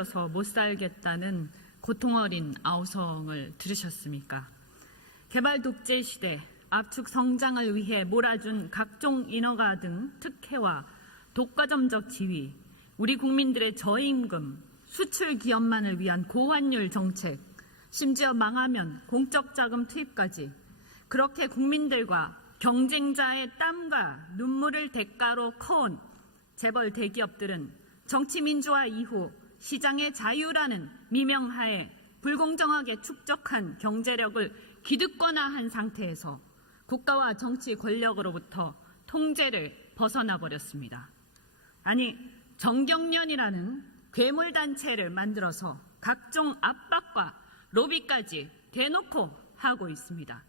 힘들어서 못 살겠다는 고통 어린 아우성을 들으셨습니까? 개발 독재 시대 압축 성장을 위해 몰아준 각종 인허가 등 특혜와 독과점적 지위, 우리 국민들의 저임금, 수출 기업만을 위한 고환율 정책, 심지어 망하면 공적 자금 투입까지 그렇게 국민들과 경쟁자의 땀과 눈물을 대가로 커온 재벌 대기업들은 정치 민주화 이후 시장의 자유라는 미명하에 불공정하게 축적한 경제력을 기득권화한 상태에서 국가와 정치 권력으로부터 통제를 벗어나 버렸습니다. 아니, 정경련이라는 괴물단체를 만들어서 각종 압박과 로비까지 대놓고 하고 있습니다.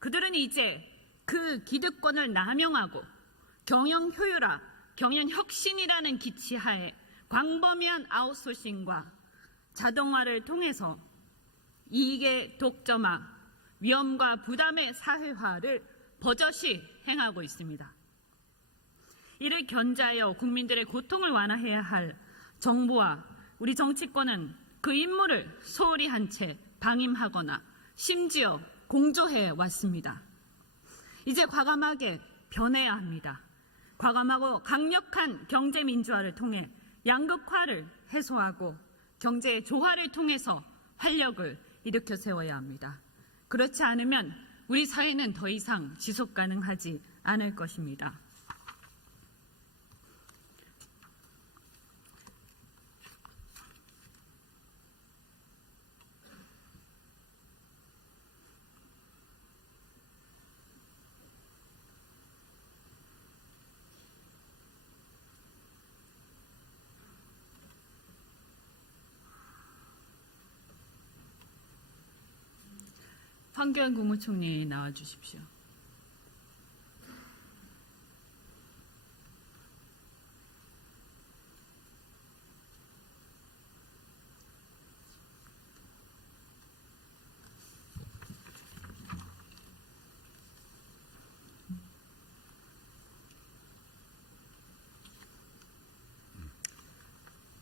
그들은 이제 그 기득권을 남용하고 경영 효율화, 경영 혁신이라는 기치하에 광범위한 아웃소싱과 자동화를 통해서 이익의 독점화, 위험과 부담의 사회화를 버젓이 행하고 있습니다. 이를 견제하여 국민들의 고통을 완화해야 할 정부와 우리 정치권은 그 임무를 소홀히 한 채 방임하거나 심지어 공조해 왔습니다. 이제 과감하게 변해야 합니다. 과감하고 강력한 경제 민주화를 통해 양극화를 해소하고 경제의 조화를 통해서 활력을 일으켜 세워야 합니다. 그렇지 않으면 우리 사회는 더 이상 지속 가능하지 않을 것입니다. 황교안 국무총리 나와주십시오.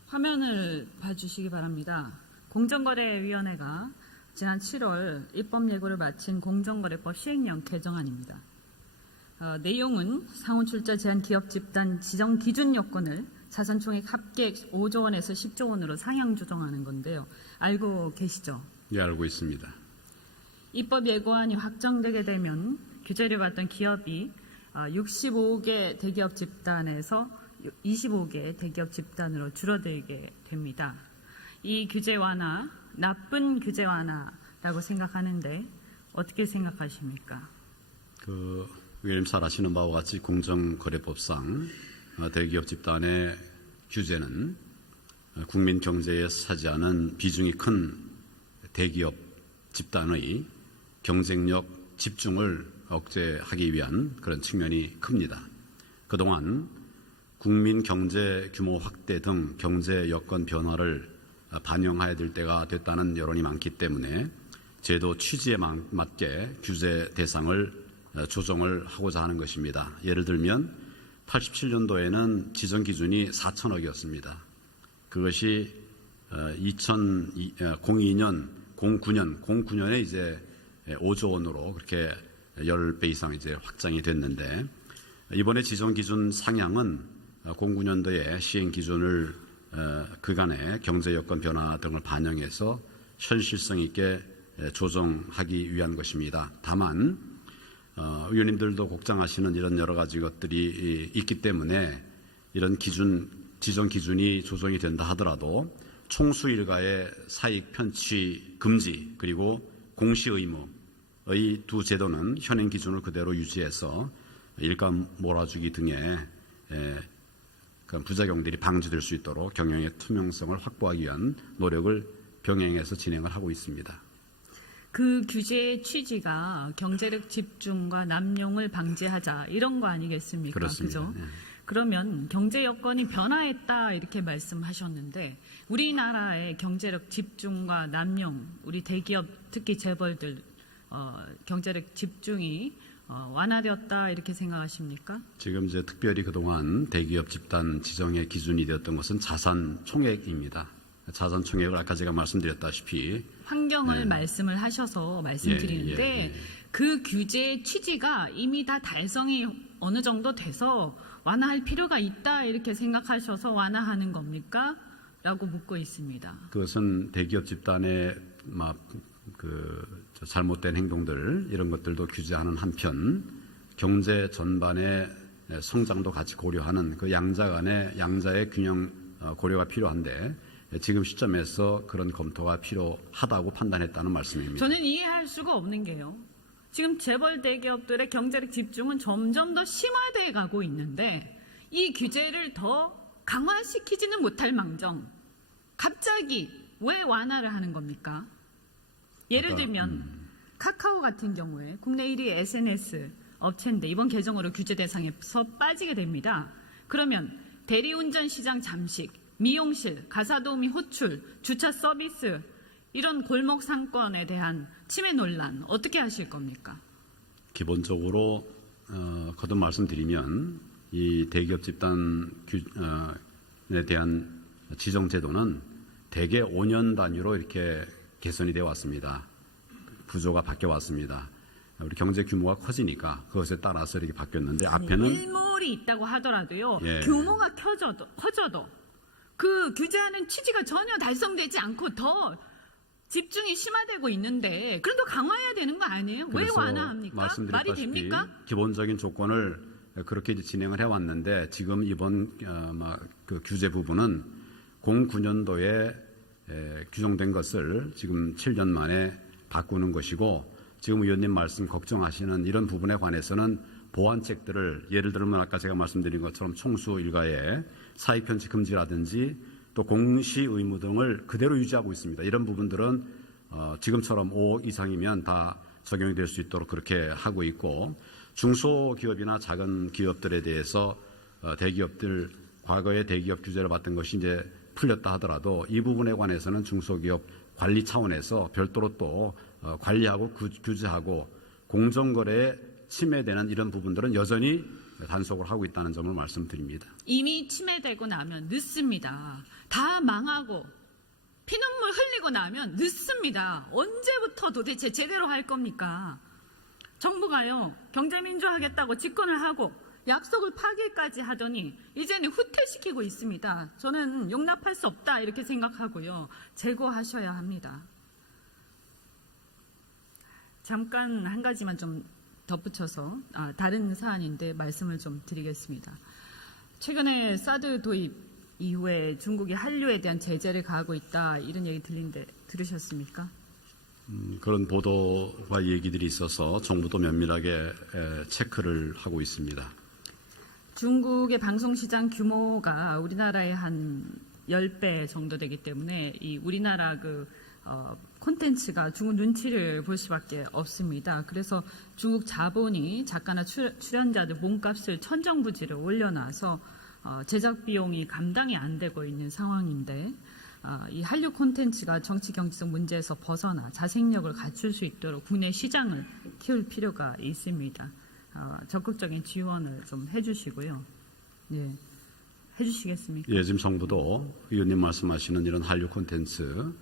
화면을 봐주시기 바랍니다. 공정거래위원회가 지난 7월 입법 예고를 마친 공정거래법 시행령 개정안입니다. 내용은 상호출자 제한 기업 집단 지정 기준 요건을 자산총액 합계 5조 원에서 10조 원으로 상향 조정하는 건데요. 알고 계시죠? 네, 알고 있습니다. 입법 예고안이 확정되게 되면 규제를 받던 기업이 65개 대기업 집단에서 25개 대기업 집단으로 줄어들게 됩니다. 이 규제 완화, 나쁜 규제 완화라고 생각하는데 어떻게 생각하십니까? 의원님 잘 아시는 바와 같이 공정거래법상 대기업 집단의 규제는 국민 경제에 차지하는 비중이 큰 대기업 집단의 경쟁력 집중을 억제하기 위한 그런 측면이 큽니다. 그동안 국민 경제 규모 확대 등 경제 여건 변화를 반영해야 될 때가 됐다는 여론이 많기 때문에 제도 취지에 맞게 규제 대상을 조정을 하고자 하는 것입니다. 예를 들면 87년도에는 지정 기준이 4천억이었습니다. 그것이 09년에 이제 5조 원으로 그렇게 10배 이상 이제 확장이 됐는데, 이번에 지정 기준 상향은 09년도에 시행 기준을 그간의 경제 여건 변화 등을 반영해서 현실성 있게 조정하기 위한 것입니다. 다만 의원님들도 걱정하시는 이런 여러 가지 것들이 있기 때문에 이런 지정 기준이 조정이 된다 하더라도 총수 일가의 사익 편취 금지 그리고 공시 의무의 두 제도는 현행 기준을 그대로 유지해서 일감 몰아주기 등의 부작용들이 방지될 수 있도록 경영의 투명성을 확보하기 위한 노력을 병행해서 진행을 하고 있습니다. 그 규제의 취지가 경제력 집중과 남용을 방지하자 이런 거 아니겠습니까? 그렇습니다. 그죠? 네. 그러면 경제 여건이 변화했다 이렇게 말씀하셨는데 우리나라의 경제력 집중과 남용, 우리 대기업 특히 재벌들 경제력 집중이 완화되었다 이렇게 생각하십니까? 지금 이제 특별히 그동안 대기업 집단 지정의 기준이 되었던 것은 자산 총액입니다. 자산 총액을 아까 제가 말씀드렸다시피 환경을 말씀을 하셔서 말씀드리는데 예, 예. 그 규제의 취지가 이미 다 달성이 어느 정도 돼서 완화할 필요가 있다 이렇게 생각하셔서 완화하는 겁니까? 라고 묻고 있습니다. 그것은 대기업 집단의 잘못된 행동들 이런 것들도 규제하는 한편 경제 전반의 성장도 같이 고려하는 그 양자 간의 양자의 균형 고려가 필요한데 지금 시점에서 그런 검토가 필요하다고 판단했다는 말씀입니다. 저는 이해할 수가 없는 게요. 지금 재벌 대기업들의 경제력 집중은 점점 더 심화되어 가고 있는데 이 규제를 더 강화시키지는 못할 망정 갑자기 왜 완화를 하는 겁니까? 예를 들면 카카오 같은 경우에 국내 1위 SNS 업체인데 이번 개정으로 규제 대상에서 빠지게 됩니다. 그러면 대리운전 시장 잠식, 미용실, 가사도우미 호출, 주차 서비스 이런 골목 상권에 대한 침해 논란 어떻게 하실 겁니까? 기본적으로 거듭 말씀드리면 이 대기업 집단에 대한 지정 제도는 대개 5년 단위로 이렇게 개선이 되어 왔습니다. 구조가 바뀌어 왔습니다. 우리 경제 규모가 커지니까 그것에 따라서 이렇게 바뀌었는데 앞에는 일몰이 있다고 하더라도요. 예. 규모가 커져도 그 규제하는 취지가 전혀 달성되지 않고 더 집중이 심화되고 있는데 그래도 강화해야 되는 거 아니에요? 왜 그래서 완화합니까? 말이 말씀드렸다시피 됩니까? 기본적인 조건을 그렇게 진행을 해왔는데 지금 이번 그 규제 부분은 09년도에 규정된 것을 지금 7년 만에 바꾸는 것이고 지금 의원님 말씀 걱정하시는 이런 부분에 관해서는 보완책들을 예를 들면 아까 제가 말씀드린 것처럼 총수 일가의 사익 편취 금지라든지 또 공시 의무 등을 그대로 유지하고 있습니다. 이런 부분들은 지금처럼 5억 이상이면 다 적용이 될 수 있도록 그렇게 하고 있고 중소기업이나 작은 기업들에 대해서 대기업들 과거에 대기업 규제를 받던 것이 이제 풀렸다 하더라도 이 부분에 관해서는 중소기업 관리 차원에서 별도로 또 관리하고 규제하고 공정거래에 침해되는 이런 부분들은 여전히 단속을 하고 있다는 점을 말씀드립니다. 이미 침해되고 나면 늦습니다. 다 망하고 피눈물 흘리고 나면 늦습니다. 언제부터 도대체 제대로 할 겁니까? 정부가요 경제민주화하겠다고 집권을 하고 약속을 파기까지 하더니 이제는 후퇴시키고 있습니다. 저는 용납할 수 없다 이렇게 생각하고요. 재고하셔야 합니다. 잠깐 한 가지만 좀 덧붙여서 다른 사안인데 말씀을 좀 드리겠습니다. 최근에 사드 도입 이후에 중국이 한류에 대한 제재를 가하고 있다 이런 얘기 들으셨습니까? 그런 보도와 얘기들이 있어서 정부도 면밀하게 체크를 하고 있습니다. 중국의 방송시장 규모가 우리나라의 한 10배 정도 되기 때문에 이 우리나라 콘텐츠가 중국 눈치를 볼 수밖에 없습니다. 그래서 중국 자본이 작가나 출연자들 몸값을 천정부지를 올려놔서 제작 비용이 감당이 안 되고 있는 상황인데 이 한류 콘텐츠가 정치 경제적 문제에서 벗어나 자생력을 갖출 수 있도록 국내 시장을 키울 필요가 있습니다. 적극적인 지원을 좀 해주시고요. 예, 해주시겠습니까? 예, 지금 정부도 의원님 말씀하시는 이런 한류 콘텐츠의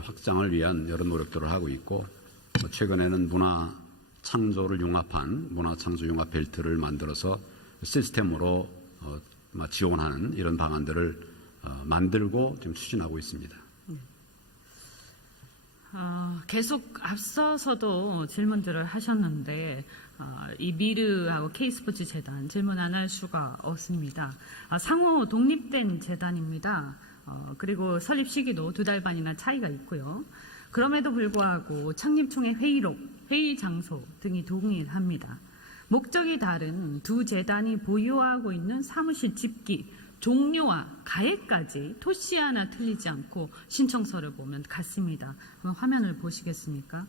확장을 위한 여러 노력들을 하고 있고 최근에는 문화 창조를 융합한 문화 창조 융합 벨트를 만들어서 시스템으로 지원하는 이런 방안들을 만들고 지금 추진하고 있습니다. 계속 앞서서도 질문들을 하셨는데 이 미르하고 K스포츠 재단 질문 안 할 수가 없습니다. 상호 독립된 재단입니다. 그리고 설립 시기도 2달 반이나 차이가 있고요. 그럼에도 불구하고 창립총회 회의록, 회의 장소 등이 동일합니다. 목적이 다른 두 재단이 보유하고 있는 사무실 집기, 종료와 가액까지 토시 하나 틀리지 않고 신청서를 보면 같습니다. 그럼 화면을 보시겠습니까?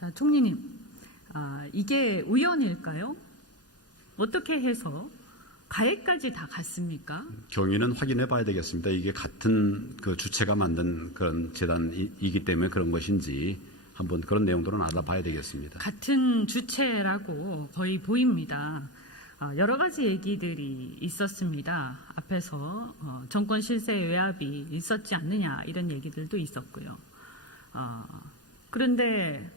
자, 총리님, 이게 우연일까요? 어떻게 해서 가액까지 다 같습니까? 경위는 확인해 봐야 되겠습니다. 이게 같은 그 주체가 만든 그런 재단이기 때문에 그런 것인지 한번 그런 내용들은 알아봐야 되겠습니다. 같은 주체라고 거의 보입니다. 여러 가지 얘기들이 있었습니다. 앞에서 정권 실세 외압이 있었지 않느냐 이런 얘기들도 있었고요. 그런데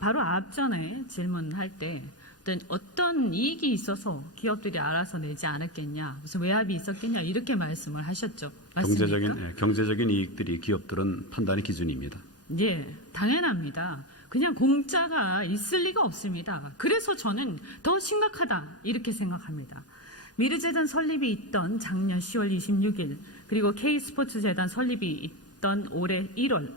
바로 앞전에 질문할 때 어떤 이익이 있어서 기업들이 알아서 내지 않았겠냐, 무슨 외압이 있었겠냐 이렇게 말씀을 하셨죠. 맞습니까? 경제적인 이익들이 기업들은 판단의 기준입니다. 예, 당연합니다. 그냥 공짜가 있을 리가 없습니다. 그래서 저는 더 심각하다 이렇게 생각합니다. 미르재단 설립이 있던 작년 10월 26일 그리고 K스포츠재단 설립이 있던 올해 1월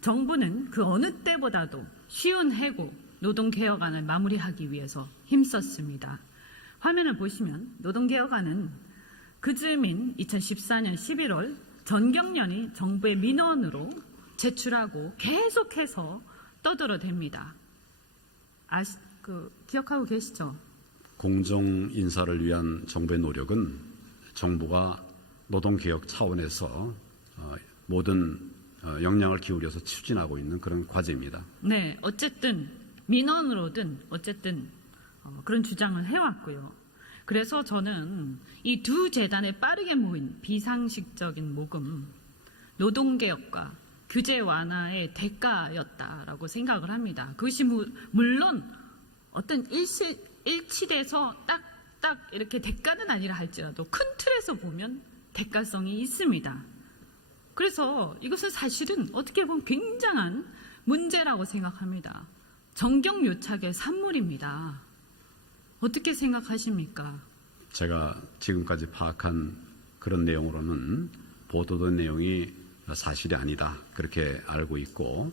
정부는 그 어느 때보다도 쉬운 해고 노동개혁안을 마무리하기 위해서 힘썼습니다. 화면을 보시면 노동개혁안은 그즈음인 2014년 11월 전경련이 정부의 민원으로 제출하고 계속해서 떠들어댑니다. 기억하고 계시죠? 공정 인사를 위한 정부의 노력은 정부가 노동개혁 차원에서 모든 역량을 기울여서 추진하고 있는 그런 과제입니다. 네, 어쨌든 민원으로든 어쨌든 그런 주장을 해왔고요. 그래서 저는 이 두 재단에 빠르게 모인 비상식적인 모금, 노동개혁과 규제 완화의 대가였다라고 생각을 합니다. 그것이 물론 어떤 일치돼서 딱 이렇게 대가는 아니라 할지라도 큰 틀에서 보면 대가성이 있습니다. 그래서 이것은 사실은 어떻게 보면 굉장한 문제라고 생각합니다. 정경유착의 산물입니다. 어떻게 생각하십니까? 제가 지금까지 파악한 그런 내용으로는 보도된 내용이 사실이 아니다 그렇게 알고 있고,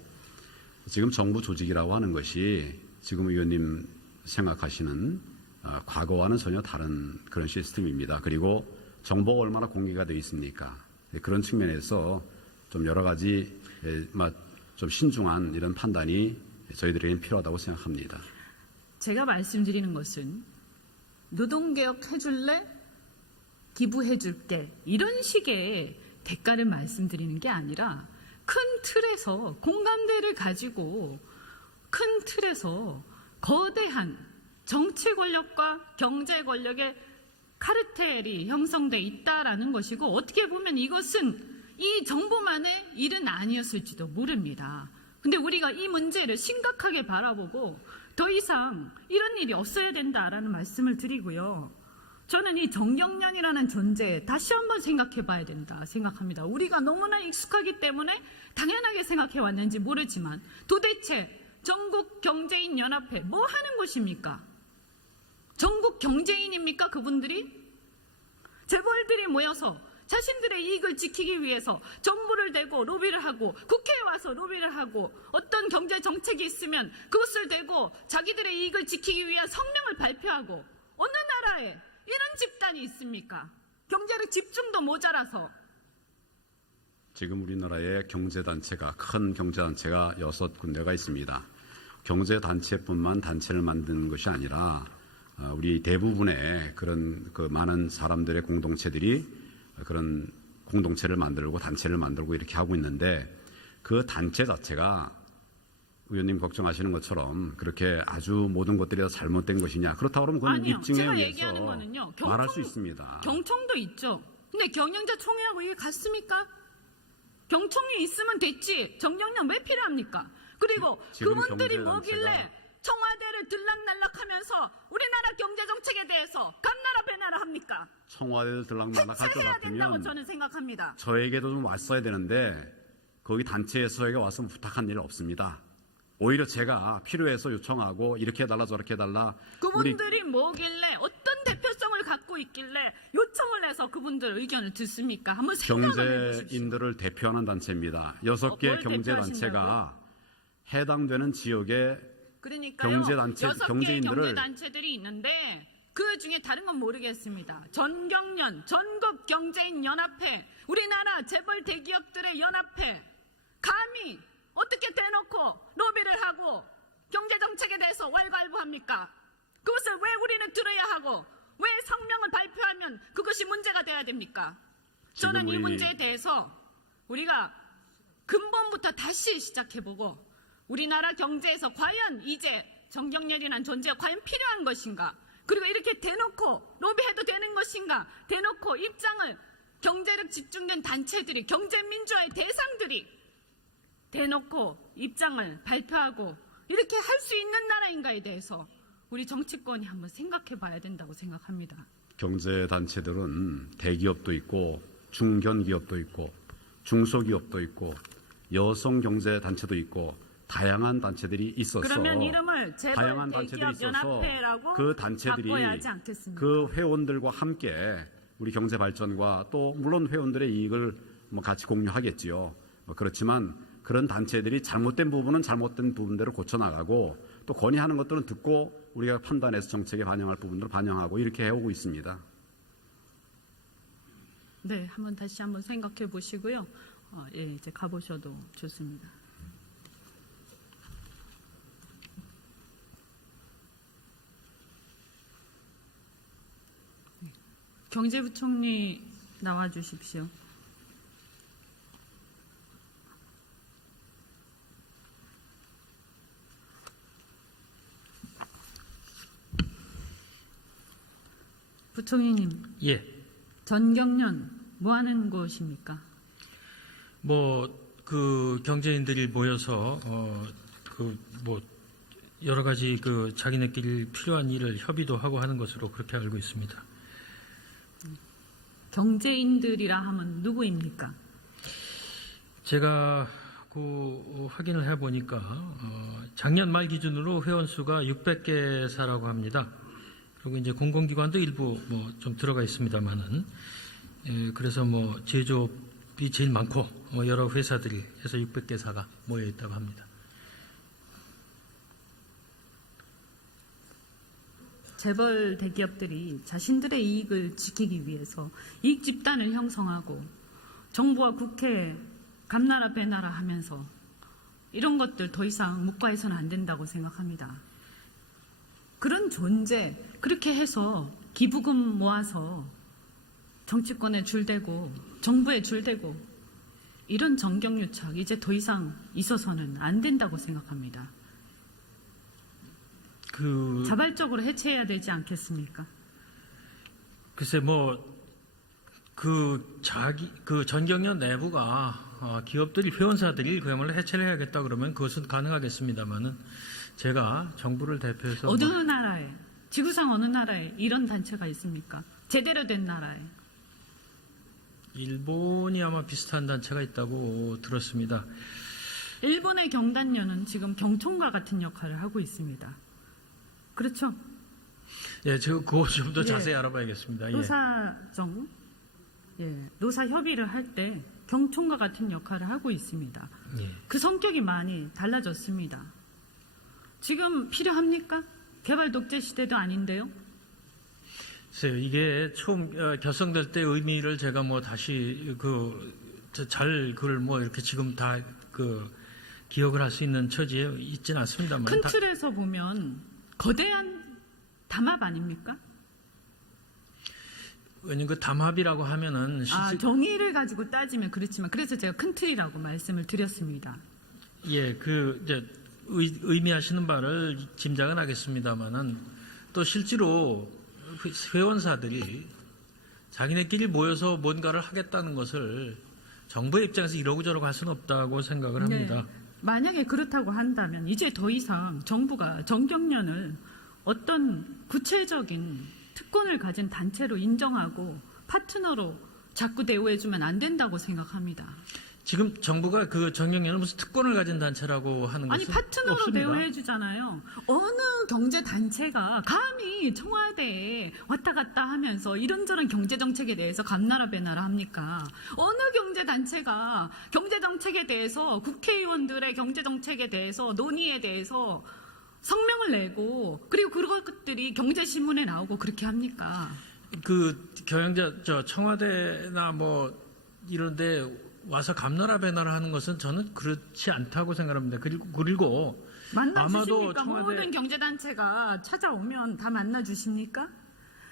지금 정부 조직이라고 하는 것이 지금 의원님 생각하시는 과거와는 전혀 다른 그런 시스템입니다. 그리고 정보가 얼마나 공개가 되어 있습니까? 그런 측면에서 좀 여러 가지 좀 신중한 이런 판단이 저희들에게는 필요하다고 생각합니다. 제가 말씀드리는 것은 노동개혁 해줄래? 기부해줄게 이런 식의 대가를 말씀드리는 게 아니라 큰 틀에서 공감대를 가지고 큰 틀에서 거대한 정치 권력과 경제 권력의 카르텔이 형성돼 있다라는 것이고, 어떻게 보면 이것은 이 정부만의 일은 아니었을지도 모릅니다. 근데 우리가 이 문제를 심각하게 바라보고 더 이상 이런 일이 없어야 된다라는 말씀을 드리고요. 저는 이 정경련이라는 존재 다시 한번 생각해 봐야 된다 생각합니다. 우리가 너무나 익숙하기 때문에 당연하게 생각해 왔는지 모르지만 도대체 전국 경제인 연합회 뭐 하는 곳입니까? 전국 경제인입니까? 그분들이? 재벌들이 모여서 자신들의 이익을 지키기 위해서 정부를 대고 로비를 하고 국회에 와서 로비를 하고 어떤 경제 정책이 있으면 그것을 대고 자기들의 이익을 지키기 위한 성명을 발표하고, 어느 나라에 이런 집단이 있습니까? 경제력 집중도 모자라서. 지금 우리나라에 경제단체가, 큰 경제단체가 6군데가 있습니다. 경제단체뿐만 단체를 만드는 것이 아니라 우리 대부분의 그런 그 많은 사람들의 공동체들이 그런 공동체를 만들고 단체를 만들고 이렇게 하고 있는데, 그 단체 자체가 의원님 걱정하시는 것처럼 그렇게 아주 모든 것들이 다 잘못된 것이냐, 그렇다고 그러면 그건 아니요, 입증에 제가 의해서 얘기하는 거는요, 말할 수 있습니다. 경총도 있죠. 근데 경영자 총회하고 이게 같습니까? 경총이 있으면 됐지 정경련 왜 필요합니까? 그리고 그분들이 뭐길래 청와대를 들락날락하면서 우리나라 경제정책에 대해서 감나라 배나라 합니까? 청와대를 들락날락할 것 해체해야 된다고 같으면 저는 생각합니다. 저에게도 좀 왔어야 되는데 거기 단체에서 저에게 와서 부탁한 일 없습니다. 오히려 제가 필요해서 요청하고 이렇게 해달라 저렇게 해달라. 그분들이 뭐길래 어떤 대표성을 갖고 있길래 요청을 해서 그분들 의견을 듣습니까? 한번 생각을 해보십시오. 경제인들을 대표하는 단체입니다. 6개 경제단체가 해당되는 지역의 그러니까요. 경제단체, 6개 경제인들을 경제단체들이 있는데 그 중에 다른 건 모르겠습니다. 전경련, 전국경제인연합회, 우리나라 재벌 대기업들의 연합회, 감히 어떻게 대놓고 로비를 하고 경제정책에 대해서 왈가왈부합니까? 그것을 왜 우리는 들어야 하고 왜 성명을 발표하면 그것이 문제가 돼야 됩니까? 저는 이 문제에 대해서 우리가 근본부터 다시 시작해보고 우리나라 경제에서 과연 이제 정경련이라는 존재가 과연 필요한 것인가? 그리고 이렇게 대놓고 로비해도 되는 것인가? 대놓고 입장을 경제력 집중된 단체들이, 경제민주화의 대상들이 대놓고 입장을 발표하고 이렇게 할 수 있는 나라인가에 대해서 우리 정치권이 한번 생각해 봐야 된다고 생각합니다. 경제단체들은 대기업도 있고 중견기업도 있고 중소기업도 있고 여성경제단체도 있고 다양한 단체들이 있어서 그러면 이름을 재벌 다양한 단체들이 대기업 있어서 연합회라고 그 단체들이 바꿔야 하지 않겠습니까? 그 회원들과 함께 우리 경제 발전과 또 물론 회원들의 이익을 뭐 같이 공유하겠지요. 그렇지만 그런 단체들이 잘못된 부분은 잘못된 부분대로 고쳐나가고 또 건의하는 것들은 듣고 우리가 판단해서 정책에 반영할 부분들을 반영하고 이렇게 해오고 있습니다. 네, 한번 다시 한번 생각해 보시고요. 예, 이제 가보셔도 좋습니다. 네. 경제부총리 나와 주십시오. 부총리님, 예. 전경련 뭐 하는 곳입니까? 그 경제인들이 모여서 여러 가지 자기네끼리 필요한 일을 협의도 하고 하는 것으로 그렇게 알고 있습니다. 경제인들이라 하면 누구입니까? 제가 확인을 해보니까 작년 말 기준으로 회원 수가 600개사라고 합니다. 그리고 이제 공공기관도 일부 좀 들어가 있습니다만은, 그래서 제조업이 제일 많고 여러 회사들이 해서 600개사가 모여 있다고 합니다. 재벌 대기업들이 자신들의 이익을 지키기 위해서 이익 집단을 형성하고 정부와 국회 감나라 배나라 하면서 이런 것들 더 이상 묵과해서는 안 된다고 생각합니다. 그런 존재, 그렇게 해서 기부금 모아서 정치권에 줄대고 정부에 줄대고 이런 정경유착 이제 더 이상 있어서는 안 된다고 생각합니다. 자발적으로 해체해야 되지 않겠습니까? 글쎄 전경련 내부가 기업들이 회원사들이 그야말로 해체를 해야겠다 그러면 그것은 가능하겠습니다만은 제가 정부를 대표해서 어느 나라에, 지구상 어느 나라에 이런 단체가 있습니까? 제대로 된 나라에. 일본이 아마 비슷한 단체가 있다고 들었습니다. 일본의 경단련은 지금 경총과 같은 역할을 하고 있습니다. 그렇죠? 예, 그거 좀 더 예. 자세히 알아봐야겠습니다. 노사 협의를 할 때 경총과 같은 역할을 하고 있습니다. 예. 그 성격이 많이 달라졌습니다. 지금 필요합니까? 개발 독재 시대도 아닌데요. 글쎄요, 이게 처음 결성될 때 의미를 제가 다시 그걸 이렇게 지금 다 기억을 할 수 있는 처지에 있지는 않습니다만. 큰 틀에서 보면 거대한 담합 아닙니까? 왜냐면 그 담합이라고 하면은 정의를 가지고 따지면 그렇지만 그래서 제가 큰 틀이라고 말씀을 드렸습니다. 예, 의미하시는 바를 짐작은 하겠습니다만은 또 실제로 회원사들이 자기네끼리 모여서 뭔가를 하겠다는 것을 정부의 입장에서 이러고 저러고 할 수는 없다고 생각을 합니다. 네. 만약에 그렇다고 한다면 이제 더 이상 정부가 정경련을 어떤 구체적인 특권을 가진 단체로 인정하고 파트너로 자꾸 대우해주면 안 된다고 생각합니다. 지금 정부가 정경련을 무슨 특권을 가진 단체라고 하는 것은 파트너로 없습니다. 대우해주잖아요. 어느 경제단체가 감히 청와대에 왔다 갔다 하면서 이런저런 경제정책에 대해서 감나라 배나라 합니까? 어느 경제단체가 경제정책에 대해서 국회의원들의 경제정책에 대해서 논의에 대해서 성명을 내고 그리고 그런 것들이 경제신문에 나오고 그렇게 합니까? 청와대나 이런데 와서 감나라 배나라 하는 것은 저는 그렇지 않다고 생각합니다. 그리고 만나주십니까? 모든 경제단체가 찾아오면 다 만나주십니까?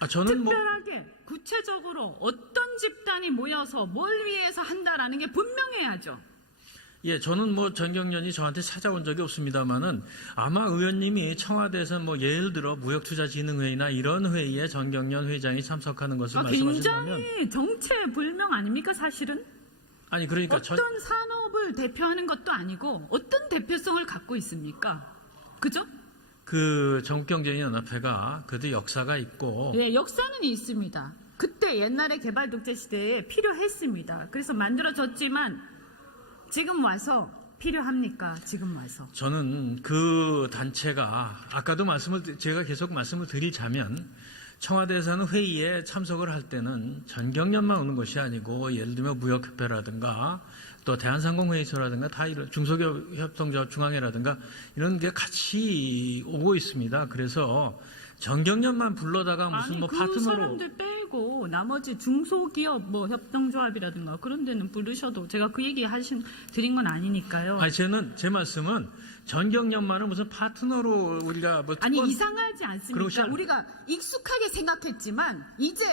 저는 특별하게 구체적으로 어떤 집단이 모여서 뭘 위해서 한다라는 게 분명해야죠. 예, 저는 뭐 전경련이 저한테 찾아온 적이 없습니다만은 아마 의원님이 청와대에서 뭐 예를 들어 무역투자진흥회의나 이런 회의에 전경련 회장이 참석하는 것을 말씀하신다면 굉장히 정체불명 아닙니까 사실은? 아니 그러니까 어떤 산업을 대표하는 것도 아니고 어떤 대표성을 갖고 있습니까? 그죠? 그 전국경제인연합회가 그래도 역사가 있고 예, 역사는 있습니다. 그때 옛날에 개발 독재 시대에 필요했습니다. 그래서 만들어졌지만 지금 와서 필요합니까? 지금 와서. 저는 그 단체가 아까도 제가 계속 말씀을 드리자면 청와대에서는 회의에 참석을 할 때는 전경련만 오는 것이 아니고 예를 들면 무역협회라든가 또 대한상공회의소라든가 다 이런 중소기업협동조합중앙회라든가 이런 게 같이 오고 있습니다. 그래서 전경련만 불러다가 무슨 아니, 뭐 그 파트너로 사람들 빼고 나머지 중소기업 뭐 협동조합이라든가 그런 데는 부르셔도 제가 그 얘기 드린 건 아니니까요. 아니 제 말씀은 전경련만은 무슨 파트너로 우리가 뭐 아니 특권- 이상하지 않습니까? 우리가 익숙하게 생각했지만 이제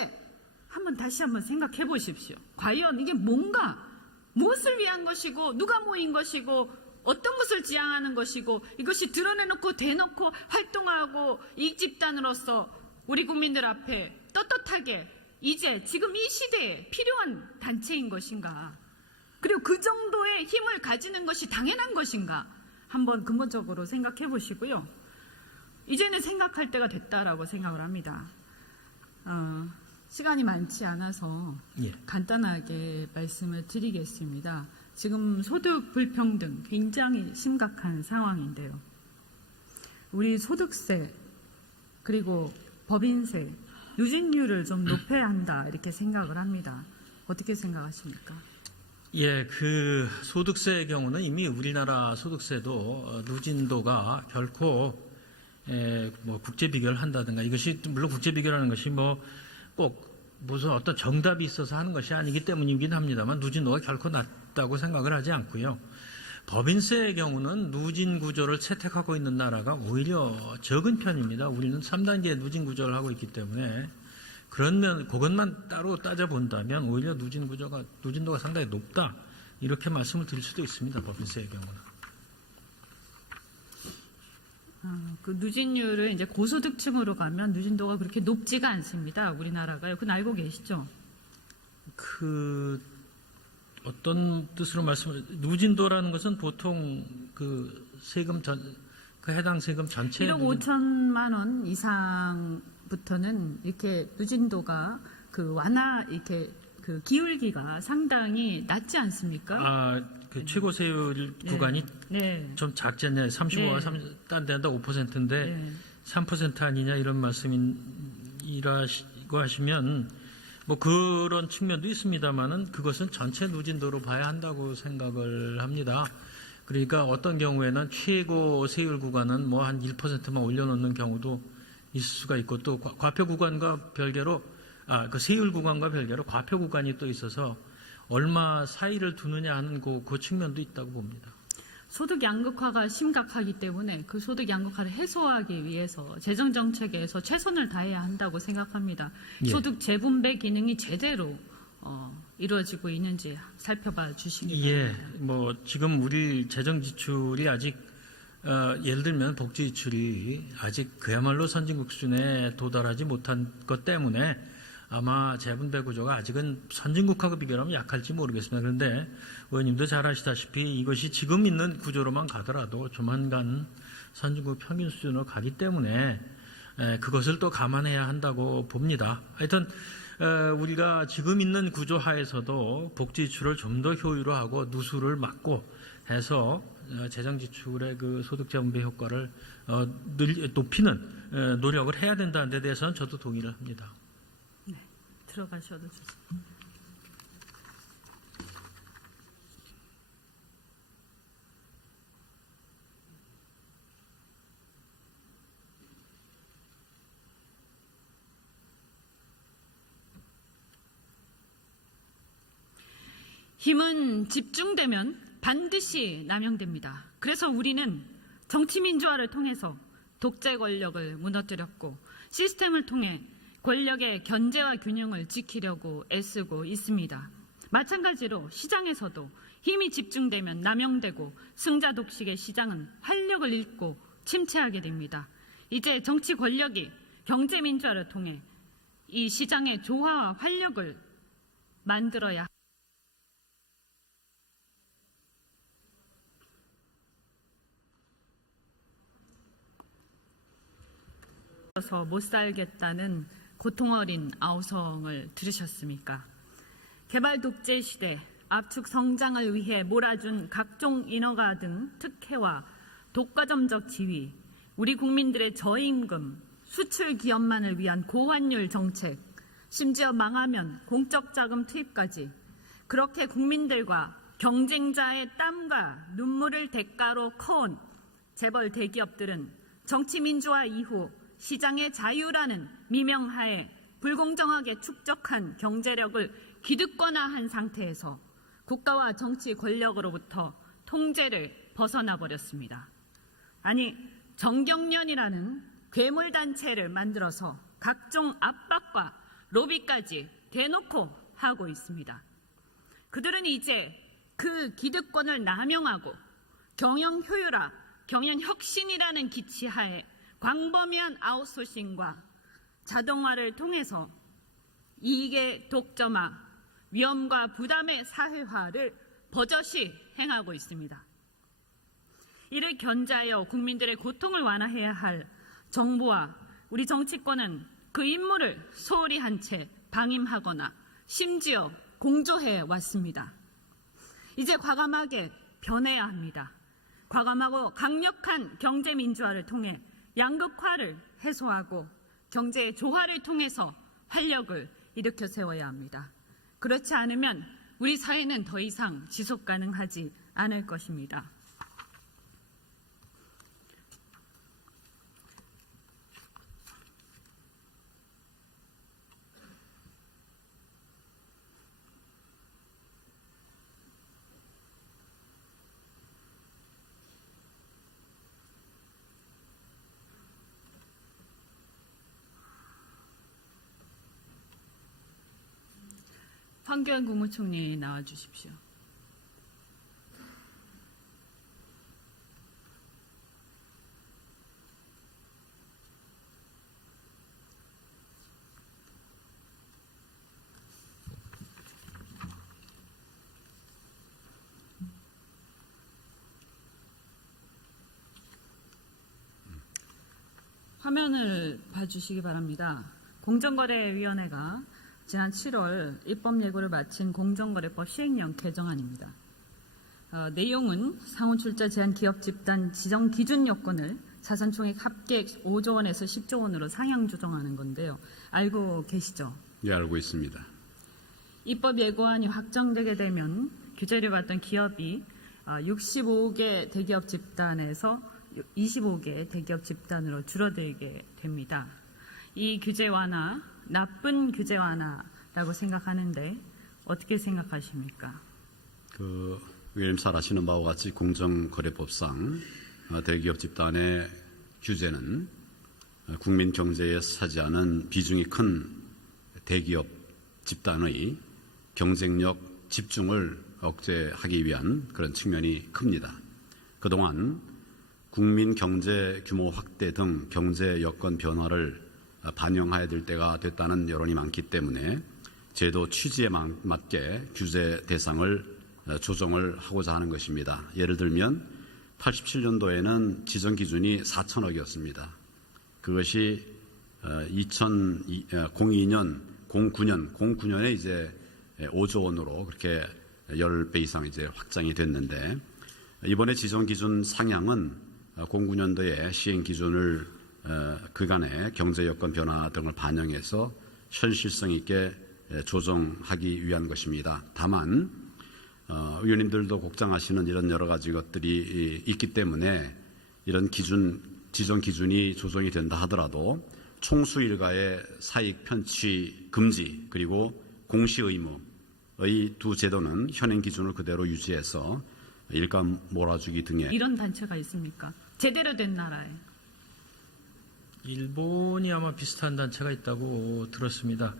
다시 한번 생각해 보십시오. 과연 이게 무엇을 위한 것이고 누가 모인 것이고 어떤 것을 지향하는 것이고 이것이 드러내놓고 대놓고 활동하고 이익집단으로서 우리 국민들 앞에 떳떳하게 이제 지금 이 시대에 필요한 단체인 것인가? 그리고 그 정도의 힘을 가지는 것이 당연한 것인가? 한번 근본적으로 생각해 보시고요. 이제는 생각할 때가 됐다라고 생각을 합니다. 시간이 많지 않아서 예. 간단하게 말씀을 드리겠습니다. 지금 소득 불평등 굉장히 심각한 상황인데요. 우리 소득세 그리고 법인세 누진율을 좀 높여야 한다 이렇게 생각을 합니다. 어떻게 생각하십니까? 예, 그 소득세의 경우는 이미 우리나라 소득세도 누진도가 결코 뭐 국제 비교를 한다든가 이것이 물론 국제 비교라는 것이 뭐 꼭 무슨 어떤 정답이 있어서 하는 것이 아니기 때문이긴 합니다만 누진도가 결코 낮다고 생각을 하지 않고요. 법인세의 경우는 누진 구조를 채택하고 있는 나라가 오히려 적은 편입니다. 우리는 3단계 누진 구조를 하고 있기 때문에 그런 그것만 따로 따져본다면 오히려 누진도가 상당히 높다. 이렇게 말씀을 드릴 수도 있습니다. 법인세의 경우는. 그 누진율을 이제 고소득층으로 가면 누진도가 그렇게 높지가 않습니다. 우리나라가요. 그건 알고 계시죠? 그 어떤 뜻으로 누진도라는 것은 보통 그 세금 그 해당 세금 전체 1억 5천만 원 이상부터는 이렇게 누진도가 그 이렇게 그 기울기가 상당히 낮지 않습니까? 그 최고 세율 구간이 네. 좀 작지 않냐? 35가 네. 딴 데다 5%인데 네. 3% 아니냐 이런 말씀이라고 하시면 뭐 그런 측면도 있습니다만은 그것은 전체 누진도로 봐야 한다고 생각을 합니다. 그러니까 어떤 경우에는 최고 세율 구간은 뭐 한 1%만 올려놓는 경우도 있을 수가 있고 또 과표 구간과 별개로 그 세율 구간과 별개로 과표 구간이 또 있어서 얼마 사이를 두느냐 하는 그 측면도 있다고 봅니다. 소득 양극화가 심각하기 때문에 그 소득 양극화를 해소하기 위해서 재정 정책에서 최선을 다해야 한다고 생각합니다. 예. 소득 재분배 기능이 제대로 이루어지고 있는지 살펴봐 주시기 예, 바랍니다. 뭐 지금 우리 재정 지출이 아직 예를 들면 복지 지출이 아직 그야말로 선진국 수준에 도달하지 못한 것 때문에 아마 재분배 구조가 아직은 선진국하고 비교하면 약할지 모르겠습니다. 그런데 의원님도 잘 아시다시피 이것이 지금 있는 구조로만 가더라도 조만간 선진국 평균 수준으로 가기 때문에 그것을 또 감안해야 한다고 봅니다. 하여튼 우리가 지금 있는 구조 하에서도 복지 지출을 좀 더 효율화하고 누수를 막고 해서 재정 지출의 그 소득 재분배 효과를 높이는 노력을 해야 된다는 데 대해서는 저도 동의를 합니다. 들어가셔도 좋습니다. 힘은 집중되면 반드시 남용됩니다. 그래서 우리는 정치민주화를 통해서 독재 권력을 무너뜨렸고 시스템을 통해 권력의 견제와 균형을 지키려고 애쓰고 있습니다. 마찬가지로 시장에서도 힘이 집중되면 남용되고 승자 독식의 시장은 활력을 잃고 침체하게 됩니다. 이제 정치 권력이 경제 민주화를 통해 이 시장의 조화와 활력을 만들어야 해서 못 살겠다는 고통 어린 아우성을 들으셨습니까? 개발 독재 시대 압축 성장을 위해 몰아준 각종 인허가 등 특혜와 독과점적 지위, 우리 국민들의 저임금, 수출 기업만을 위한 고환율 정책, 심지어 망하면 공적 자금 투입까지 그렇게 국민들과 경쟁자의 땀과 눈물을 대가로 커온 재벌 대기업들은 정치 민주화 이후 시장의 자유라는 미명하에 불공정하게 축적한 경제력을 기득권화한 상태에서 국가와 정치 권력으로부터 통제를 벗어나 버렸습니다. 아니, 정경련이라는 괴물단체를 만들어서 각종 압박과 로비까지 대놓고 하고 있습니다. 그들은 이제 그 기득권을 남용하고 경영 효율화, 경영 혁신이라는 기치하에 광범위한 아웃소싱과 자동화를 통해서 이익의 독점화, 위험과 부담의 사회화를 버젓이 행하고 있습니다. 이를 견제하여 국민들의 고통을 완화해야 할 정부와 우리 정치권은 그 임무를 소홀히 한 채 방임하거나 심지어 공조해 왔습니다. 이제 과감하게 변해야 합니다. 과감하고 강력한 경제 민주화를 통해 양극화를 해소하고 경제의 조화를 통해서 활력을 일으켜 세워야 합니다. 그렇지 않으면 우리 사회는 더 이상 지속 가능하지 않을 것입니다. 황교안 국무총리 나와 주십시오. 화면을 봐주시기 바랍니다. 공정거래위원회가 지난 7월 입법 예고를 마친 공정거래법 시행령 개정안입니다. 내용은 상호 출자 제한 기업 집단 지정 기준 요건을 자산총액 합계 5조 원에서 10조 원으로 상향 조정하는 건데요. 알고 계시죠? 예, 알고 있습니다. 입법 예고안이 확정되게 되면 규제를 받던 기업이 65개 대기업 집단에서 25개 대기업 집단으로 줄어들게 됩니다. 이 규제 완화, 나쁜 규제 완화라고 생각하는데 어떻게 생각하십니까? 의원님 잘 아시는 바와 같이 공정거래법상 대기업 집단의 규제는 국민 경제에 차지하는 비중이 큰 대기업 집단의 경쟁력 집중을 억제하기 위한 그런 측면이 큽니다. 그동안 국민 경제 규모 확대 등 경제 여건 변화를 반영해야 될 때가 됐다는 여론이 많기 때문에 제도 취지에 맞게 규제 대상을 조정을 하고자 하는 것입니다. 예를 들면 87년도에는 지정 기준이 4천억이었습니다. 그것이 09년에 이제 5조 원으로 그렇게 10배 이상 이제 확장이 됐는데 이번에 지정 기준 상향은 09년도에 시행 기준을 그간의 경제 여건 변화 등을 반영해서 현실성 있게 조정하기 위한 것입니다. 다만 의원님들도 걱정하시는 이런 여러 가지 것들이 있기 때문에 이런 지정 기준이 조정이 된다 하더라도 총수 일가의 사익 편취 금지 그리고 공시 의무의 두 제도는 현행 기준을 그대로 유지해서 일감 몰아주기 등의 이런 단체가 있습니까? 제대로 된 나라에. 일본이 아마 비슷한 단체가 있다고 들었습니다.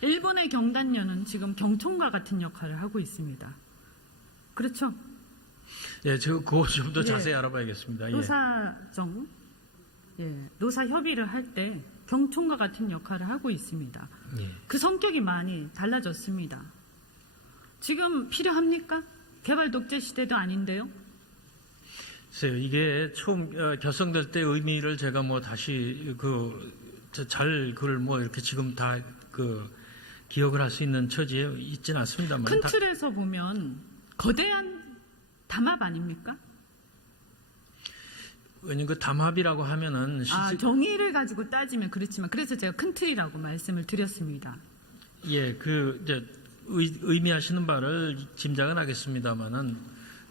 일본의 경단련은 지금 경총과 같은 역할을 하고 있습니다. 그렇죠? 예, 제가 그거 좀 더 예. 자세히 알아봐야겠습니다. 예. 노사정, 노사 협의를 할 때 경총과 같은 역할을 하고 있습니다. 예. 그 성격이 많이 달라졌습니다. 지금 필요합니까? 개발 독재 시대도 아닌데요. 글쎄요, 이게 처음 결성될 때 의미를 제가 뭐 다시 그걸 뭐 이렇게 지금 다 기억을 할 수 있는 처지에 있지는 않습니다만. 큰 틀에서 보면 거대한 담합 아닙니까? 왜냐면 그 담합이라고 하면은 정의를 가지고 따지면 그렇지만 그래서 제가 큰 틀이라고 말씀을 드렸습니다. 예, 이제 의미하시는 바를 짐작은 하겠습니다만은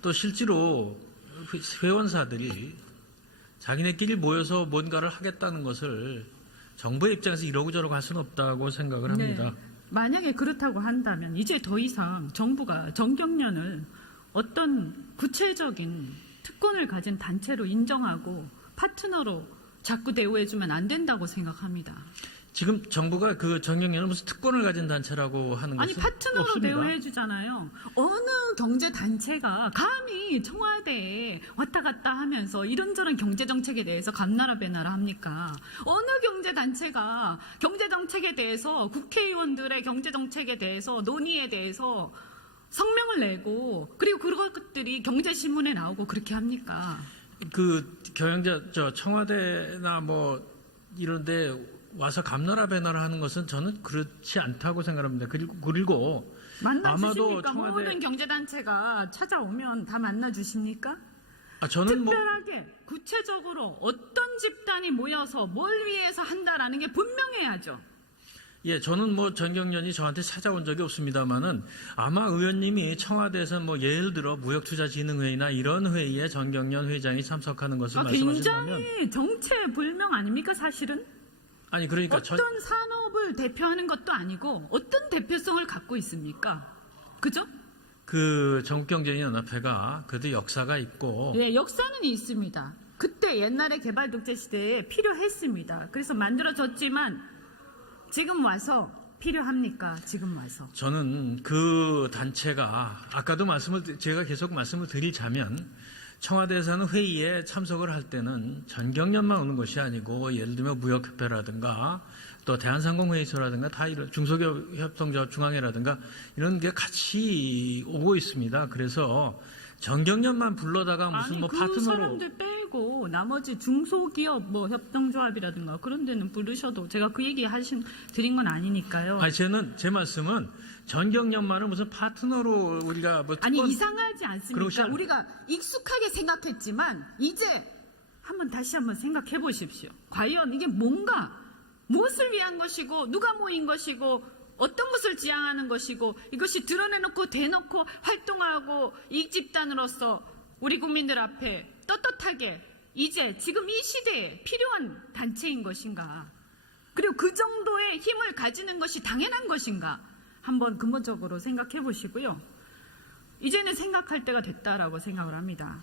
또 실제로 회원사들이 자기네끼리 모여서 뭔가를 하겠다는 것을 정부의 입장에서 이러고 저러고 할 수는 없다고 생각을 합니다. 네. 만약에 그렇다고 한다면 이제 더 이상 정부가 정경련을 어떤 구체적인 특권을 가진 단체로 인정하고 파트너로 자꾸 대우해주면 안 된다고 생각합니다. 지금 정부가 그 정경련은 무슨 특권을 가진 단체라고 하는 아니 것은 파트너로 없습니다. 대우해주잖아요. 어느 경제 단체가 감히 청와대에 왔다 갔다 하면서 이런저런 경제 정책에 대해서 감나라 배나라 합니까? 어느 경제 단체가 경제 정책에 대해서 국회의원들의 경제 정책에 대해서 논의에 대해서 성명을 내고 그리고 그것들이 경제신문에 나오고 그렇게 합니까? 청와대나 뭐 이런데 와서 감나라 배나라 하는 것은 저는 그렇지 않다고 생각합니다. 그리고 만나주십니까? 모든 경제단체가 찾아오면 다 만나주십니까? 저는 특별하게 구체적으로 어떤 집단이 모여서 뭘 위해서 한다라는 게 분명해야죠. 예, 저는 뭐 정경련이 저한테 찾아온 적이 없습니다만은 아마 의원님이 청와대에서 뭐 예를 들어 무역투자진흥회의나 이런 회의에 정경련 회장이 참석하는 것을 말씀하신다면 굉장히 정체불명 아닙니까 사실은? 아니 그러니까 어떤 산업을 대표하는 것도 아니고 어떤 대표성을 갖고 있습니까? 그죠? 그 전국경제연합회가 그래도 역사가 있고 예, 역사는 있습니다. 그때 옛날에 개발 독재 시대에 필요했습니다. 그래서 만들어졌지만 지금 와서 필요합니까? 지금 와서. 저는 그 단체가 아까도 제가 계속 말씀을 드리자면 청와대에서는 회의에 참석을 할 때는 전경련만 오는 것이 아니고 예를 들면 무역협회라든가 또 대한상공회의소라든가 다 이런 중소기업협동조합 중앙회라든가 이런 게 같이 오고 있습니다. 그래서 전경련만 불러다가 무슨 뭐 그 파트너로 사람들 빼고 나머지 중소기업 뭐 협동조합이라든가 그런 데는 부르셔도 제가 그 얘기 드린 건 아니니까요. 아니 제 말씀은 전경련만을 무슨 파트너로 우리가 뭐 아니 이상하지 않습니까? 그러고 우리가 익숙하게 생각했지만 이제 다시 한번 생각해 보십시오. 과연 이게 뭔가 무엇을 위한 것이고 누가 모인 것이고 어떤 것을 지향하는 것이고 이것이 드러내놓고 대놓고 활동하고 이 집단으로서 우리 국민들 앞에 떳떳하게 이제 지금 이 시대에 필요한 단체인 것인가? 그리고 그 정도의 힘을 가지는 것이 당연한 것인가? 한번 근본적으로 생각해 보시고요. 이제는 생각할 때가 됐다라고 생각을 합니다.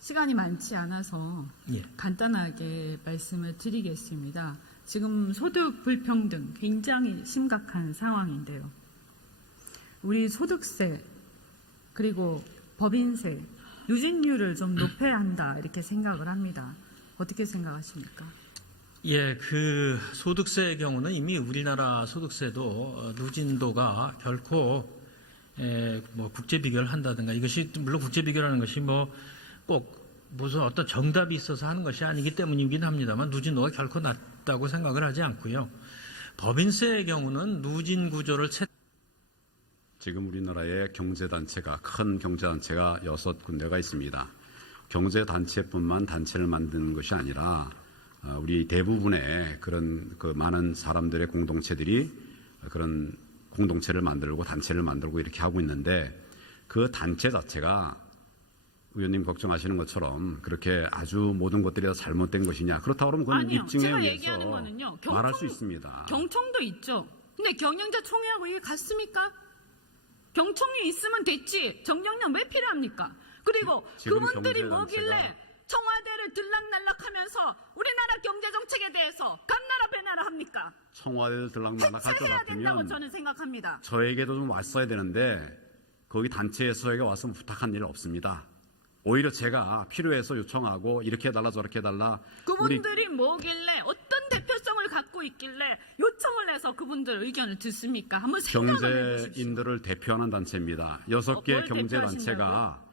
시간이 많지 않아서 예. 간단하게 말씀을 드리겠습니다. 지금 소득 불평등 굉장히 심각한 상황인데요. 우리 소득세 그리고 법인세 누진율을 좀 높여야 한다 이렇게 생각을 합니다. 어떻게 생각하십니까? 예, 그 소득세의 경우는 이미 우리나라 소득세도 누진도가 결코 뭐 국제 비교를 한다든가 이것이 물론 국제 비교라는 것이 뭐 꼭 무슨 어떤 정답이 있어서 하는 것이 아니기 때문이긴 합니다만 누진도가 결코 낮다고 생각을 하지 않고요. 법인세의 경우는 누진 구조를 지금 우리나라에 경제단체가 큰 경제단체가 6군데가 있습니다. 경제단체뿐만 단체를 만드는 것이 아니라 우리 대부분의 그런 그 많은 사람들의 공동체들이 그런 공동체를 만들고 단체를 만들고 이렇게 하고 있는데 그 단체 자체가 의원님 걱정하시는 것처럼 그렇게 아주 모든 것들이 다 잘못된 것이냐 그렇다고 그러면 그건 아니요. 입증에 제가 의해서 얘기하는 거는요. 말할 수 있습니다. 경총도 있죠. 근데 경영자 총회하고 이게 같습니까? 경총이 있으면 됐지. 정경련 왜 필요합니까? 그리고 지금 그분들이 경제단체가 뭐길래 청와대를 청와대를 들락날락하면서 우리나라 경제 정책에 대해서 감나라 배나라 합니까? 청와대를 들락날락할 것 해체해야 된다고 같으면 저는 생각합니다. 저에게도 좀 왔어야 되는데 거기 단체에서 저에게 와서 부탁한 일 없습니다. 오히려 제가 필요해서 요청하고 이렇게 해달라 저렇게 해달라. 그분들이 뭐길래 어떤 대표성을 갖고 있길래 요청을 해서 그분들 의견을 듣습니까? 한번 생각을 해보십시오. 경제인들을 대표하는 단체입니다. 6개 뭘 경제단체가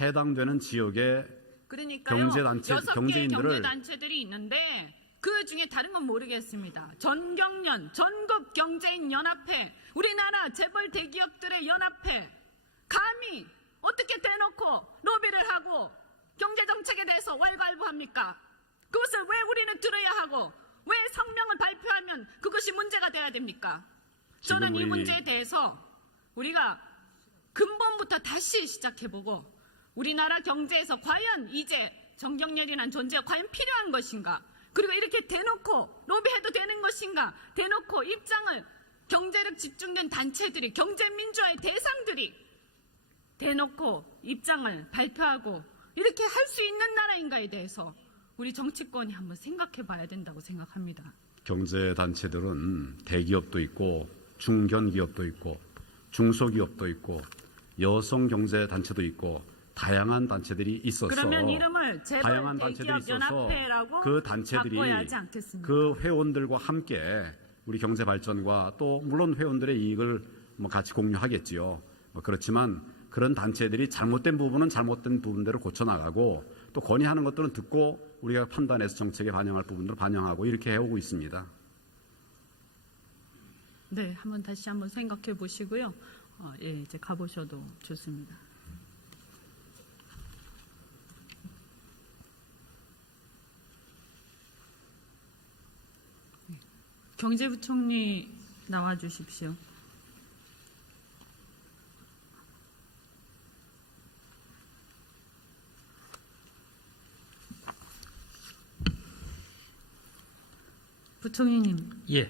해당되는 지역에 그러니까요. 경제단체, 6개의 경제인들을 경제단체들이 있는데 그 중에 다른 건 모르겠습니다. 전경련, 전국경제인연합회, 우리나라 재벌 대기업들의 연합회, 감히 어떻게 대놓고 로비를 하고 경제정책에 대해서 왈가왈부합니까? 그것을 왜 우리는 들어야 하고 왜 성명을 발표하면 그것이 문제가 돼야 됩니까? 저는 이 지금 문제에 대해서 우리가 근본부터 다시 시작해보고 우리나라 경제에서 과연 이제 정경련이라는 존재가 과연 필요한 것인가? 그리고 이렇게 대놓고 로비해도 되는 것인가? 대놓고 입장을 경제력 집중된 단체들이 경제민주화의 대상들이 대놓고 입장을 발표하고 이렇게 할 수 있는 나라인가에 대해서 우리 정치권이 한번 생각해 봐야 된다고 생각합니다. 경제단체들은 대기업도 있고 중견기업도 있고 중소기업도 있고 여성경제단체도 있고 다양한 단체들이 있어서 그러면 이름을 재벌 다양한 단체들이 대기업 있어서 연합회라고 그 단체들이 바꿔야 하지 않겠습니까? 그 회원들과 함께 우리 경제 발전과 또 물론 회원들의 이익을 뭐 같이 공유하겠지요. 그렇지만 그런 단체들이 잘못된 부분은 잘못된 부분대로 고쳐나가고 또 건의하는 것들은 듣고 우리가 판단해서 정책에 반영할 부분들을 반영하고 이렇게 해오고 있습니다. 네, 다시 한번 생각해 보시고요. 예, 이제 가보셔도 좋습니다. 경제부총리 나와 주십시오. 부총리님, 예.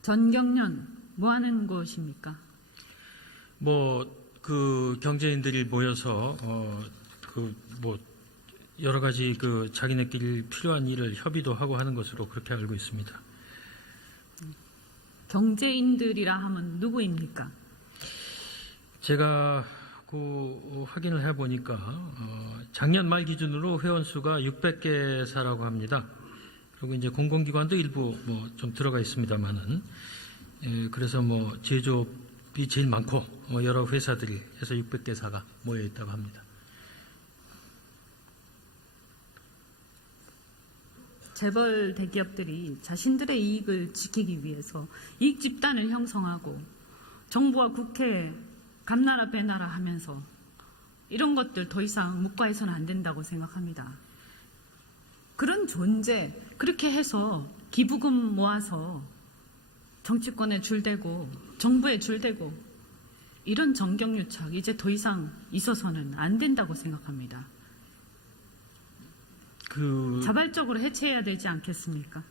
전경련 뭐 하는 곳입니까? 그 경제인들이 모여서 여러 가지 자기네끼리 필요한 일을 협의도 하고 하는 것으로 그렇게 알고 있습니다. 경제인들이라 하면 누구입니까? 제가 확인을 해보니까 작년 말 기준으로 회원 수가 600개사라고 합니다. 그리고 이제 공공기관도 일부 좀 들어가 있습니다만은 그래서 제조업이 제일 많고 여러 회사들이 해서 600개사가 모여 있다고 합니다. 재벌 대기업들이 자신들의 이익을 지키기 위해서 이익 집단을 형성하고 정부와 국회 감나라 배나라 하면서 이런 것들 더 이상 묵과해서는 안 된다고 생각합니다. 그런 존재, 그렇게 해서 기부금 모아서 정치권에 줄대고 정부에 줄대고 이런 정경유착 이제 더 이상 있어서는 안 된다고 생각합니다. 자발적으로 해체해야 되지 않겠습니까?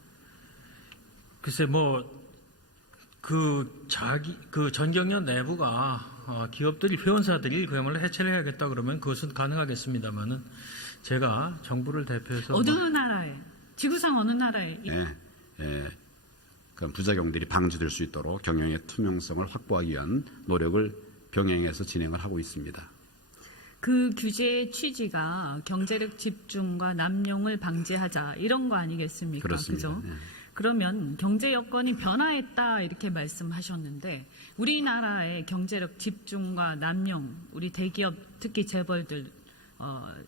글쎄 전경련 내부가 기업들이 회원사들이 그야말로 해체를 해야겠다 그러면 그것은 가능하겠습니다만은 제가 정부를 대표해서 어느 나라에 지구상 어느 나라에 그 부작용들이 방지될 수 있도록 경영의 투명성을 확보하기 위한 노력을 병행해서 진행을 하고 있습니다. 그 규제의 취지가 경제력 집중과 남용을 방지하자 이런 거 아니겠습니까? 그렇습니다. 그죠? 네. 그러면 경제 여건이 변화했다 이렇게 말씀하셨는데 우리나라의 경제력 집중과 남용, 우리 대기업 특히 재벌들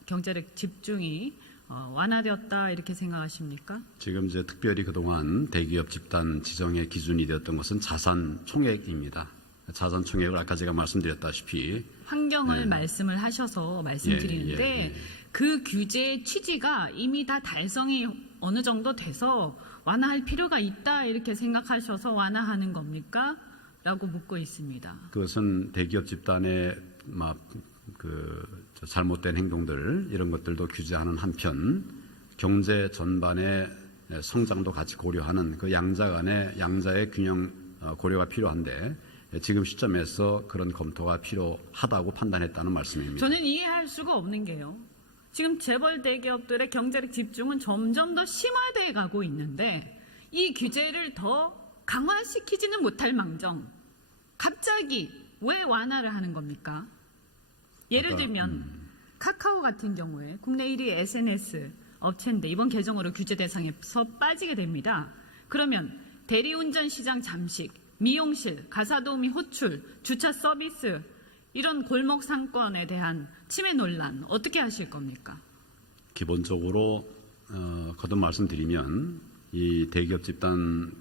경제력 집중이 완화되었다 이렇게 생각하십니까? 지금 이제 특별히 그동안 대기업 집단 지정의 기준이 되었던 것은 자산 총액입니다. 자산 총액을 아까 제가 말씀드렸다시피 환경을 말씀을 하셔서 말씀드리는데 그 규제의 취지가 이미 다 달성이 어느 정도 돼서 완화할 필요가 있다 이렇게 생각하셔서 완화하는 겁니까? 라고 묻고 있습니다. 그것은 대기업 집단의 잘못된 행동들 이런 것들도 규제하는 한편 경제 전반의 성장도 같이 고려하는 그 양자 간의 양자의 균형 고려가 필요한데 지금 시점에서 그런 검토가 필요하다고 판단했다는 말씀입니다. 저는 이해할 수가 없는 게요. 지금 재벌 대기업들의 경제력 집중은 점점 더 심화되어 가고 있는데 이 규제를 더 강화시키지는 못할 망정 갑자기 왜 완화를 하는 겁니까? 예를 들면 카카오 같은 경우에 국내 1위 SNS 업체인데 이번 개정으로 규제 대상에서 빠지게 됩니다. 그러면 대리운전 시장 잠식, 미용실, 가사도우미 호출, 주차 서비스 이런 골목 상권에 대한 침해 논란 어떻게 하실 겁니까? 기본적으로 거듭 말씀드리면 이 대기업 집단에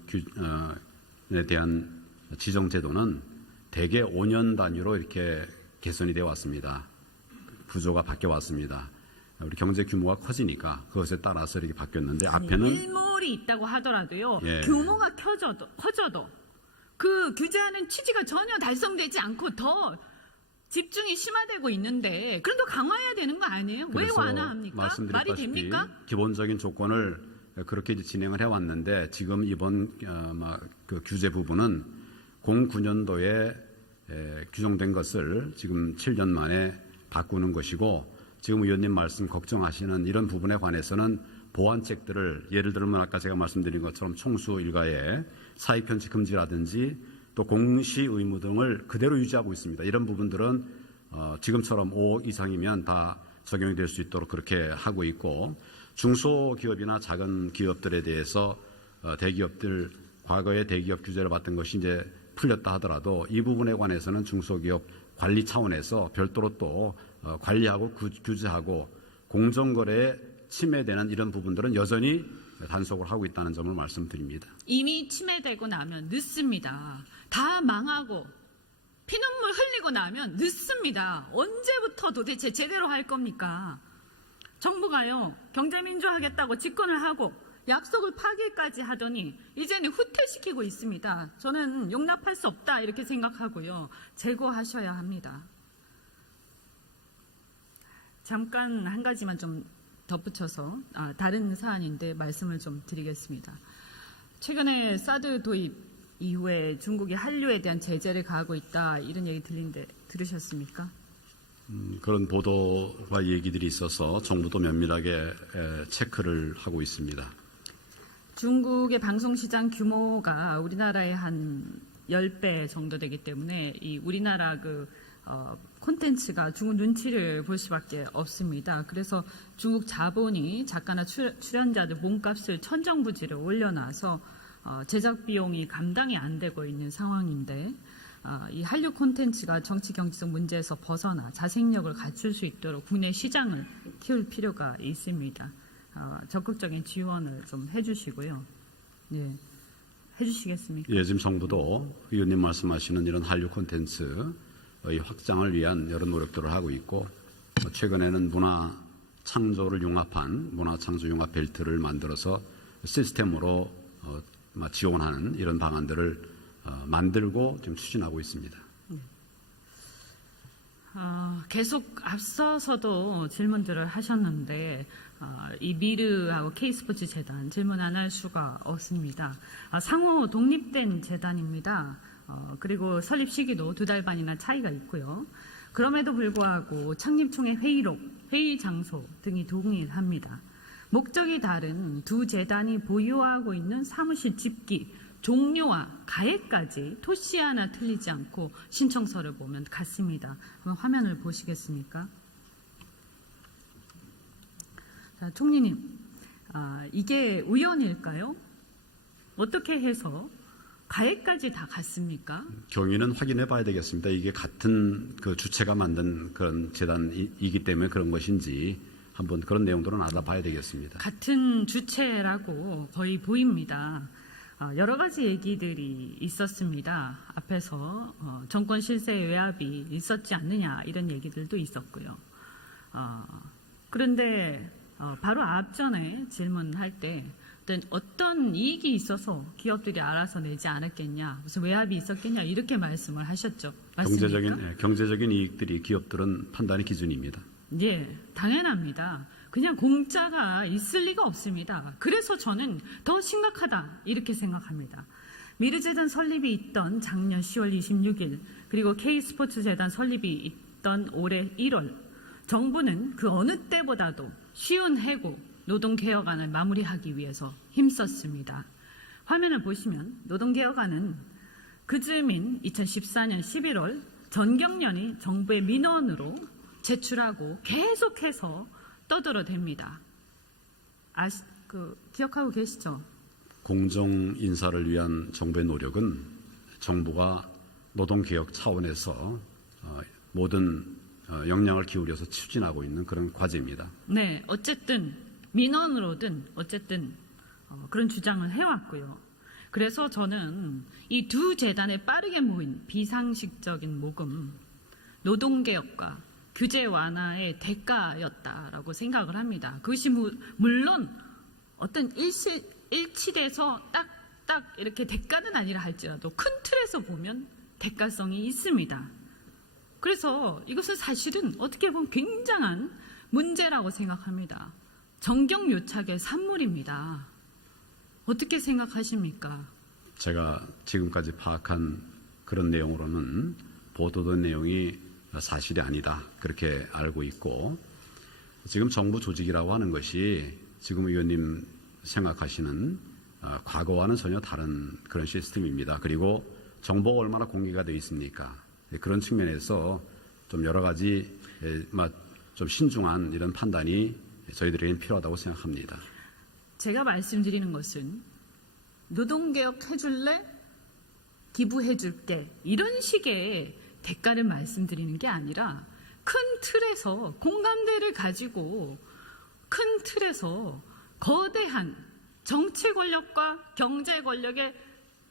대한 지정 제도는 대개 5년 단위로 이렇게 개선이 되어 왔습니다. 구조가 바뀌어 왔습니다. 우리 경제 규모가 커지니까 그것에 따라서 이렇게 바뀌었는데 앞에는 일몰이 있다고 하더라도요. 예. 규모가 커져도 그 규제하는 취지가 전혀 달성되지 않고 더 집중이 심화되고 있는데 그래도 강화해야 되는 거 아니에요? 왜 그래서 완화합니까? 말이 말씀드렸다시피 됩니까? 기본적인 조건을 그렇게 이제 진행을 해왔는데 지금 이번 그 규제 부분은 09년도에 규정된 것을 지금 7년 만에 바꾸는 것이고 지금 의원님 말씀 걱정하시는 이런 부분에 관해서는 보완책들을 예를 들면 아까 제가 말씀드린 것처럼 총수 일가의 사익 편취 금지라든지 또 공시 의무 등을 그대로 유지하고 있습니다. 이런 부분들은 지금처럼 5억 이상이면 다 적용이 될 수 있도록 그렇게 하고 있고 중소기업이나 작은 기업들에 대해서 대기업들 과거에 대기업 규제를 받던 것이 이제 풀렸다 하더라도 이 부분에 관해서는 중소기업 관리 차원에서 별도로 또 관리하고 규제하고 공정거래에 침해되는 이런 부분들은 여전히 단속을 하고 있다는 점을 말씀드립니다. 이미 침해되고 나면 늦습니다. 다 망하고 피눈물 흘리고 나면 늦습니다. 언제부터 도대체 제대로 할 겁니까? 정부가요 경제민주화하겠다고 집권을 하고 약속을 파기까지 하더니 이제는 후퇴시키고 있습니다. 저는 용납할 수 없다 이렇게 생각하고요. 제고하셔야 합니다. 잠깐 한 가지만 좀 덧붙여서 다른 사안인데 말씀을 좀 드리겠습니다. 최근에 사드 도입 이후에 중국이 한류에 대한 제재를 가하고 있다 이런 얘기 들리는데 들으셨습니까? 그런 보도와 얘기들이 있어서 정부도 면밀하게 체크를 하고 있습니다. 중국의 방송시장 규모가 우리나라의 한 10배 정도 되기 때문에 이 우리나라 콘텐츠가 중국 눈치를 볼 수밖에 없습니다. 그래서 중국 자본이 작가나 출연자들 몸값을 천정부지를 올려놔서 제작 비용이 감당이 안 되고 있는 상황인데 이 한류 콘텐츠가 정치 경제적 문제에서 벗어나 자생력을 갖출 수 있도록 국내 시장을 키울 필요가 있습니다. 적극적인 지원을 좀 해주시고요. 네, 해주시겠습니까? 예, 지금 정부도 의원님 말씀하시는 이런 한류 콘텐츠의 확장을 위한 여러 노력들을 하고 있고 최근에는 문화 창조를 융합한 문화 창조 융합 벨트를 만들어서 시스템으로 지원하는 이런 방안들을 만들고 지금 추진하고 있습니다. 계속 앞서서도 질문들을 하셨는데 이 미르하고 K스포츠 재단 질문 안 할 수가 없습니다. 상호 독립된 재단입니다. 그리고 설립 시기도 2달 반이나 차이가 있고요. 그럼에도 불구하고 창립총회 회의록, 회의 장소 등이 동일합니다. 목적이 다른 두 재단이 보유하고 있는 사무실 집기, 종료와 가액까지 토시 하나 틀리지 않고 신청서를 보면 같습니다. 그럼 화면을 보시겠습니까? 자, 총리님, 이게 우연일까요? 어떻게 해서 가액까지 다 같습니까? 경위는 확인해 봐야 되겠습니다. 이게 같은 그 주체가 만든 그런 재단이기 때문에 그런 것인지 한번 그런 내용들은 알아봐야 되겠습니다. 같은 주체라고 거의 보입니다. 여러 가지 얘기들이 있었습니다. 앞에서 정권 실세 외압이 있었지 않느냐 이런 얘기들도 있었고요. 그런데 바로 앞전에 질문할 때 어떤 이익이 있어서 기업들이 알아서 내지 않았겠냐, 무슨 외압이 있었겠냐 이렇게 말씀을 하셨죠. 맞습니까? 경제적인 이익들이 기업들은 판단의 기준입니다. 예, 당연합니다. 그냥 공짜가 있을 리가 없습니다. 그래서 저는 더 심각하다 이렇게 생각합니다. 미르재단 설립이 있던 작년 10월 26일 그리고 K스포츠재단 설립이 있던 올해 1월 정부는 그 어느 때보다도 쉬운 해고 노동개혁안을 마무리하기 위해서 힘썼습니다. 화면을 보시면 노동개혁안은 그즈음인 2014년 11월 전경련이 정부의 민원으로 제출하고 계속해서 떠들어댑니다. 기억하고 계시죠? 공정 인사를 위한 정부의 노력은 정부가 노동개혁 차원에서 모든 역량을 기울여서 추진하고 있는 그런 과제입니다. 네, 어쨌든 민원으로든 어쨌든 그런 주장을 해왔고요. 그래서 저는 이 두 재단에 빠르게 모인 비상식적인 모금, 노동개혁과 규제 완화의 대가였다라고 생각을 합니다. 그것이 물론 어떤 일치돼서 딱 이렇게 대가는 아니라 할지라도 큰 틀에서 보면 대가성이 있습니다. 그래서 이것은 사실은 어떻게 보면 굉장한 문제라고 생각합니다. 정경유착의 산물입니다. 어떻게 생각하십니까? 제가 지금까지 파악한 그런 내용으로는 보도된 내용이 사실이 아니다. 그렇게 알고 있고, 지금 정부 조직이라고 하는 것이 지금 의원님 생각하시는 과거와는 전혀 다른 그런 시스템입니다. 그리고 정보가 얼마나 공개가 되어 있습니까? 그런 측면에서 좀 여러 가지 좀 신중한 이런 판단이 저희들에겐 필요하다고 생각합니다. 제가 말씀드리는 것은 노동개혁 해줄래? 기부해줄게. 이런 식의 대가를 말씀드리는 게 아니라 큰 틀에서 공감대를 가지고 큰 틀에서 거대한 정치 권력과 경제 권력의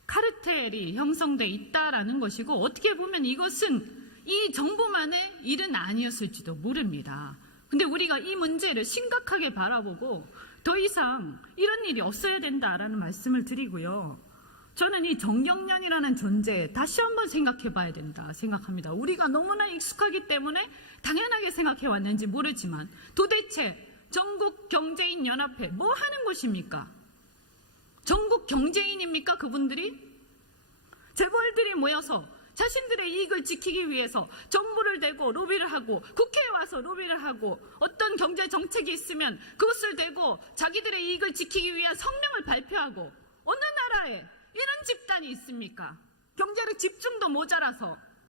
카르텔이 형성돼 있다라는 것이고, 어떻게 보면 이것은 이 정부만의 일은 아니었을지도 모릅니다. 근데 우리가 이 문제를 심각하게 바라보고 더 이상 이런 일이 없어야 된다라는 말씀을 드리고요. 저는 이 정경련이라는 존재 다시 한번 생각해 봐야 된다 생각합니다. 우리가 너무나 익숙하기 때문에 당연하게 생각해 왔는지 모르지만 도대체 전국경제인연합회 뭐 하는 곳입니까? 전국경제인입니까? 그분들이? 재벌들이 모여서 자신들의 이익을 지키기 위해서 정부를 대고 로비를 하고 국회에 와서 로비를 하고 어떤 경제 정책이 있으면 그것을 대고 자기들의 이익을 지키기 위한 성명을 발표하고, 어느 나라에 이런 집단이 있습니까? 경제력 집중도 모자라서